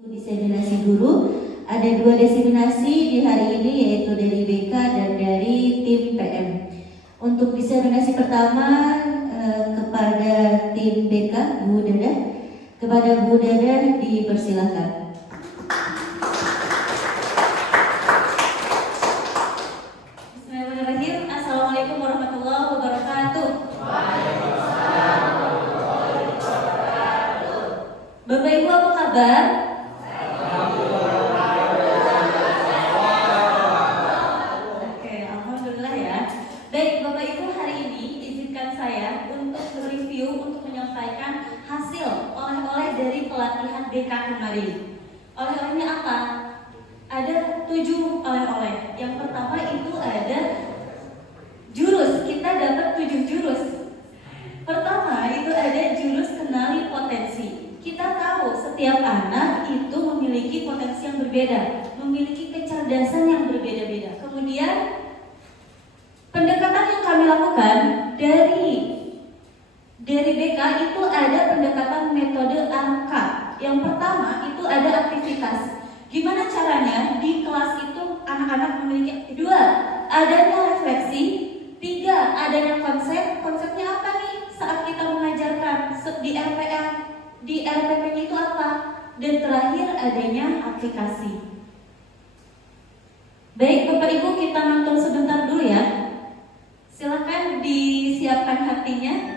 Diseminasi guru, ada 2 diseminasi di hari ini, yaitu dari BK dan dari tim PM. Untuk diseminasi pertama kepada tim BK, Bu Dada, kepada Bu Dada dipersilakan. Bismillahirrahmanirrahim. Assalamualaikum warahmatullahi wabarakatuh. Waalaikumsalam warahmatullahi wabarakatuh. Bapak Ibu apa kabar? Pelatihan BK kemarin. Oleh-olehnya apa? Ada 7 oleh-oleh. Yang pertama itu ada jurus. Kita dapat 7 jurus. Pertama itu ada jurus kenali potensi. Kita tahu setiap anak itu memiliki potensi yang berbeda, memiliki kecerdasan yang berbeda-beda. Kemudian pendekatan yang kami lakukan dari BK itu ada pendekatan metode angka. Yang pertama itu ada aktivitas. Gimana caranya di kelas itu anak-anak memiliki 2, adanya refleksi, 3, adanya konsep. Konsepnya apa nih saat kita mengajarkan di RPM, di RPP-nya itu apa? Dan terakhir adanya aplikasi. Baik Bapak Ibu, kita nonton sebentar dulu ya. Silakan disiapkan hatinya.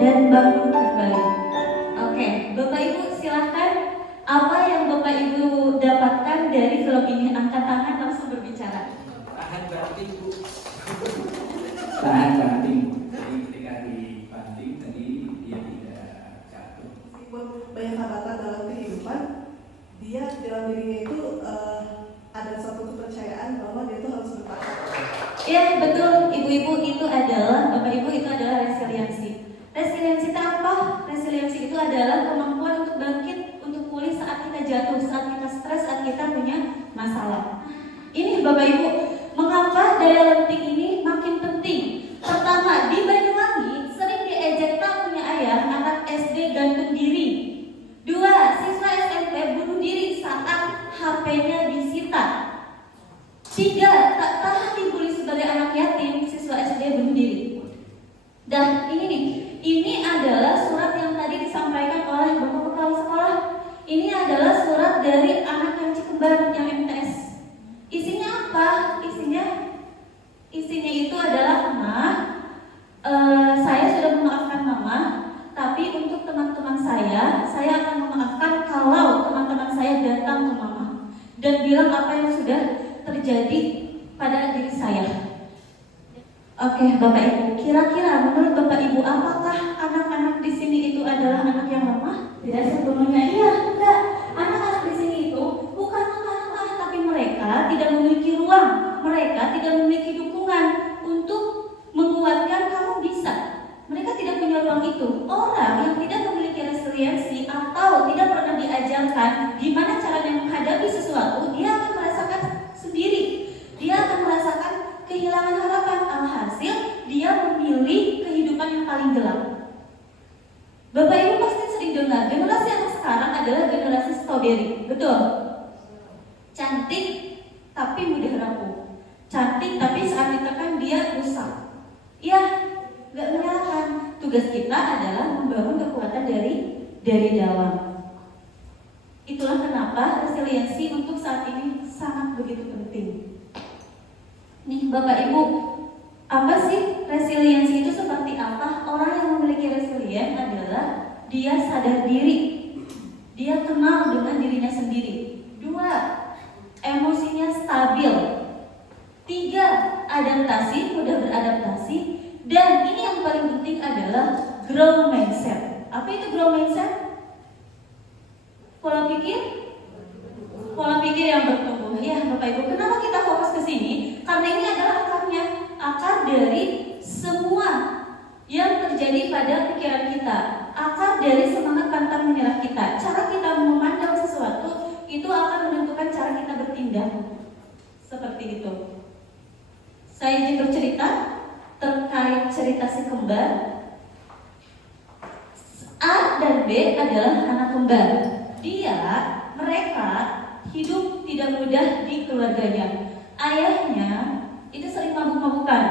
Dan bangun kembali. Oke, Bapak Ibu silahkan. Apa yang Bapak Ibu dapatkan dari film ini? Angkat tangan langsung berbicara. Tahan banting Bu. Tahan banting. Jadi ketika dibanting tadi dia tidak jatuh. Meskipun banyak hambatan dalam kehidupan, dia dalam dirinya itu ada suatu kepercayaan bahwa dia itu harus bertahan. Ya betul, Ibu-ibu, itu adalah Bapak Ibu, itu adalah resiliensi. Resiliensi itu apa? Resiliensi itu adalah kemampuan untuk bangkit, untuk pulih saat kita jatuh, saat kita stres, saat kita punya masalah. Ini Bapak Ibu, mengapa daya lenting ini makin penting? Pertama, di Banyuwangi sering diejek tak punya ayah, anak SD gantung diri. 2, siswa SMP bunuh diri saat HP-nya disita. 3, tak tahan dibully sebagai anak yatim, siswa SD bunuh diri. Dan ini nih, ini adalah surat yang tadi disampaikan oleh Bapak Kepala Sekolah. Ini adalah surat dari anak yang Cikembar, yang MTS. Isinya apa? Isinya itu adalah, saya sudah memaafkan Mama, tapi untuk teman-teman saya akan memaafkan kalau teman-teman saya datang ke Mama dan bilang apa yang sudah terjadi pada diri saya. Oke, Bapak Ibu, kira-kira menurut Bapak Ibu, apakah anak-anak di sini itu adalah anak yang lemah? Tidak sepenuhnya iya, enggak. Anak-anak di sini itu bukan lemah, tapi mereka tidak memiliki ruang, mereka tidak memiliki dukungan untuk menguatkan kamu bisa. Mereka tidak punya ruang itu. Orang yang tidak memiliki resiliensi atau tidak pernah diajarkan gimana caranya menghadapi sesuatu, dia akan merasakan sendiri. Dia akan merasakan kehilangan harapan, alhasil dia memilih kehidupan yang paling gelap. Bapak Ibu pasti sering dengar generasi anak sekarang adalah generasi strawberry, betul? Cantik tapi mudah rapuh, cantik tapi saat ditekan dia rusak. Ya, nggak menyalahkan. Tugas kita adalah membangun kekuatan dari dalam. Itulah kenapa resiliensi untuk saat ini sangat begitu penting. Nih Bapak Ibu, apa sih resiliensi itu seperti apa? Orang yang memiliki resilien adalah dia sadar diri, dia kenal dengan dirinya sendiri. 2, emosinya stabil. 3, dia adaptasi, mudah beradaptasi, dan ini yang paling penting adalah grow mindset. Apa itu grow mindset? Pola pikir yang bertumbuh. Ya, Bapak Ibu, kenapa kita fokus ke sini? Karena ini adalah akarnya, akar dari semua yang terjadi pada pikiran kita, akar dari semangat pantang menyerah kita. Cara kita memandang sesuatu itu akan menentukan cara kita bertindak. Seperti itu. Saya ingin bercerita terkait cerita si kembar. A dan B adalah anak kembar. Mereka hidup tidak mudah di keluarganya. Ayahnya itu sering mabuk-mabukan,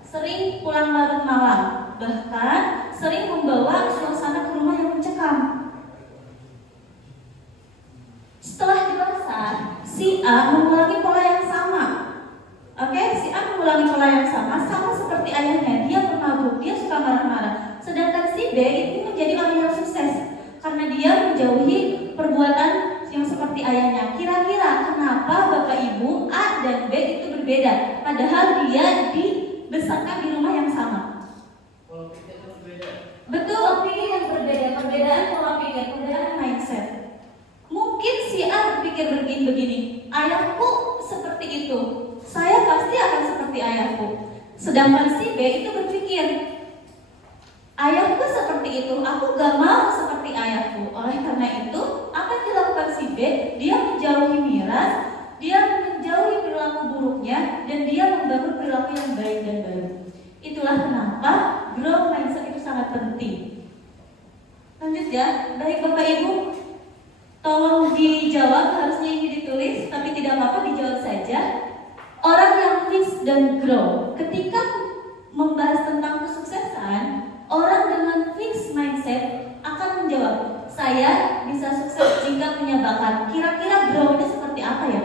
sering pulang larut malam, bahkan sering membawa suasana ke rumah yang mencekam. Setelah dewasa, si A mengulangi pola yang sama. Si A mengulangi pola yang sama seperti ayahnya. Dia pemabuk, dia suka marah-marah. Sedangkan si B itu menjadi orang yang sukses karena dia menjauhi perbuatan yang seperti ayahnya. Kira-kira kenapa Bapak Ibu A dan B itu berbeda, padahal dia dibesarkan di rumah yang sama? Pola pikir yang berbeda. Betul, pikir yang berbeda, perbedaan pola pikir, perbedaan mindset. Mungkin si A berpikir begini, ayahku seperti itu, saya pasti akan seperti ayahku. Sedangkan si B itu berpikir, ayahku seperti itu, aku gak mau seperti ayahku. Oleh karena itu, apa yang dilakukan si B? Dia menjauhi miras, dia menjauhi perilaku buruknya, dan dia membangun perilaku yang baik dan baru. Itulah kenapa grow mindset itu sangat penting. Lanjut ya, baik Bapak Ibu, tolong dijawab, harusnya ini ditulis, tapi tidak apa-apa, dijawab saja. Orang yang fix dan grow, ketika membahas tentang kesuksesan, orang dengan fixed mindset akan menjawab, saya bisa sukses jika punya bakat. Kira-kira grow-nya seperti apa ya?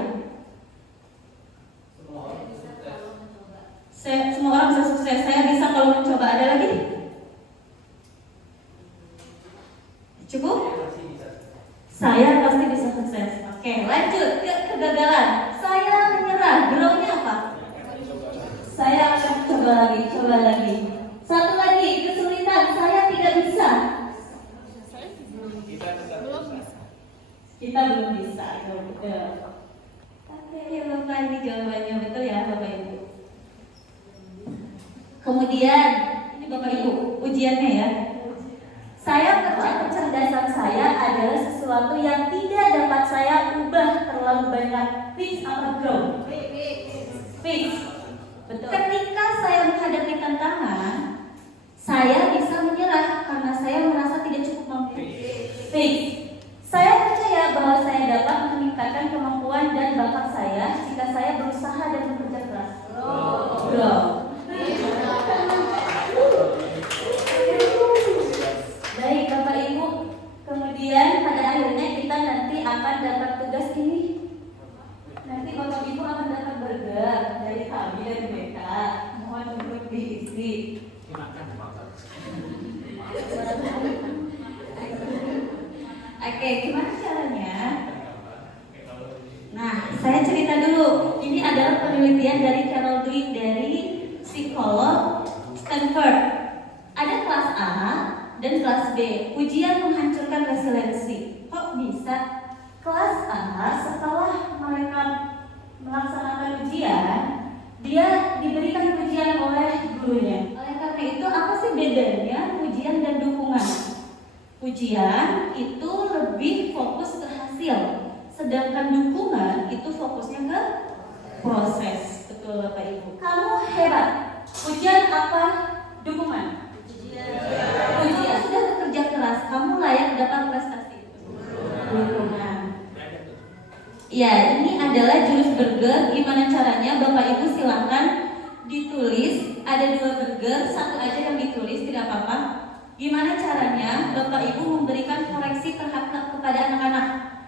Semua orang bisa sukses. Saya bisa kalau mencoba. Ada lagi? Cukup? Saya pasti bisa sukses. Oke, lanjut ke kegagalan. Saya menyerah. Grow-nya apa? Saya akan coba lagi. Satu lagi, kesulitan. Saya tidak bisa. Kita belum bisa. Betul. Oke, Bapak, ini jawabannya betul ya, Bapak Ibu. Kemudian, ini Bapak Ibu, ujiannya ya. Saya percaya kecerdasan saya adalah sesuatu yang tidak dapat saya ubah terlalu banyak. Fix atau grow? Fix. Betul. Ketika saya menghadapi tantangan, saya bisa menyerah karena saya merasa tidak cukup mampu. Fix. Saya percaya bahwa saya dapat meningkatkan kemampuan dan bakat saya jika saya berusaha dan bekerja keras. Grow. Baik Bapak Ibu, kemudian pada akhirnya kita nanti akan dapat tugas ini. Nanti Bapak Ibu akan dapat burger dari kami dan mereka. Mohon untuk diisi. Oke, gimana caranya? Nah, saya cerita dulu. Ini adalah penelitian dari Carol Dweck dari psikolog Stanford. Ada kelas A dan kelas B. Ujian menghancurkan resiliensi. Kok bisa? Kelas A setelah mereka melaksanakan ujian, dia diberikan ujian oleh gurunya. Oleh karena itu, apa sih bedanya ujian dan dukungan? Ujian itu lebih fokus ke hasil, sedangkan dukungan itu fokusnya ke proses. Betul Bapak Ibu. Kamu hebat. Ujian apa? Dukungan. Ujian sudah bekerja keras, kamu layak dapat prestasi. Dukungan. Ya, ini adalah jurus burger. Gimana caranya? Bapak Ibu silakan ditulis. Ada 2 burger, satu aja yang ditulis, tidak apa-apa. Gimana caranya Bapak Ibu memberikan koreksi terhadap kepada anak-anak?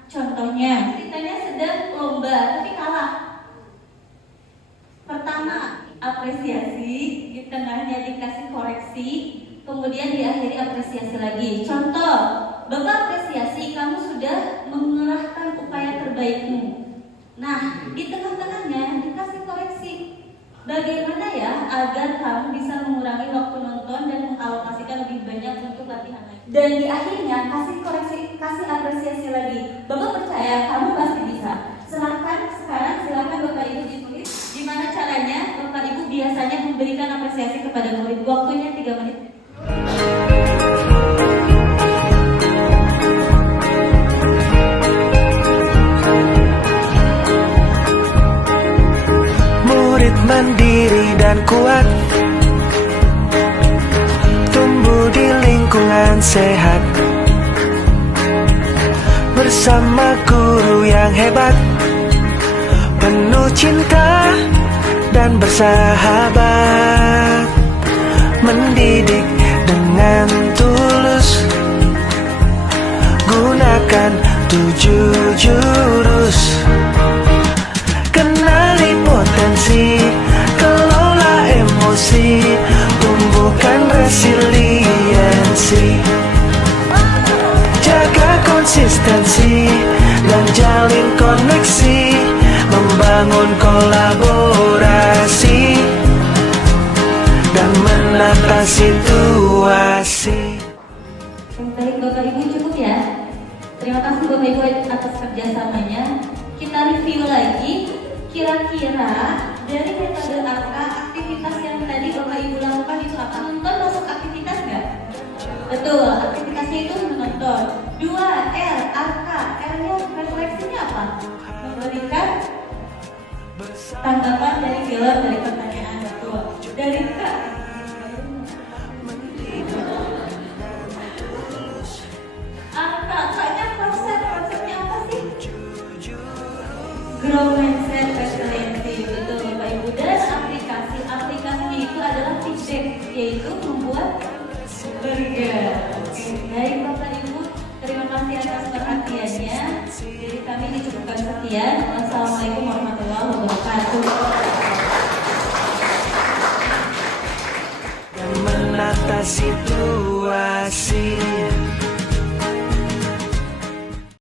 Contohnya, ceritanya sedang lomba tapi kalah. Pertama, apresiasi, di tengahnya dikasih koreksi, kemudian diakhiri apresiasi lagi. Contoh, Bapak apresiasi kamu sudah mengerahkan upaya terbaikmu. Nah, di tengah-tengahnya dikasih koreksi. Bagaimana ya agar kamu bisa mengurangi waktu nonton dan mengalokasikan lebih banyak untuk latihan lagi? Dan di akhirnya kasih apresiasi lagi. Bapak percaya kamu pasti bisa. Silakan Bapak Ibu ditulis gimana caranya Bapak Ibu biasanya memberikan apresiasi kepada murid. Waktunya 3 menit. Murid mandiri dan kuat, tumbuh di lingkungan sehat, bersama guru yang hebat, penuh cinta dan bersahabat, mendidik dengan tulus, gunakan 7 jurus. Kenali potensi, kelola emosi, tumbuhkan resiliensi, jaga konsistensi dan jalin koneksi, membangun kolaborasi dan menata situasi. Baik Bapak Ibu, cukup ya. Terima kasih Bapak Ibu atas kerjasamanya. Kita review lagi. Kira-kira dari metode ARKA, aktivitas yang tadi Bapak Ibu lakukan itu apa? Nonton masuk aktivitas nggak? Betul, aktivitasnya itu menonton. 2R, ARKA, R-nya refleksinya apa? Memberikan tanggapan dari film, dari pertanyaan. Betul. Dari K, ARKA-nya konsepnya apa sih? Grow mindset resiliency, betul Bapak Ibu. Dan aplikasinya itu adalah feedback, yaitu membuat burger. Oke, baik Bapak Ibu, terima kasih atas perhatiannya. Jadi kami dicukupkan sekian. Wassalamualaikum warahmatullahi wabarakatuh. Menata situasi.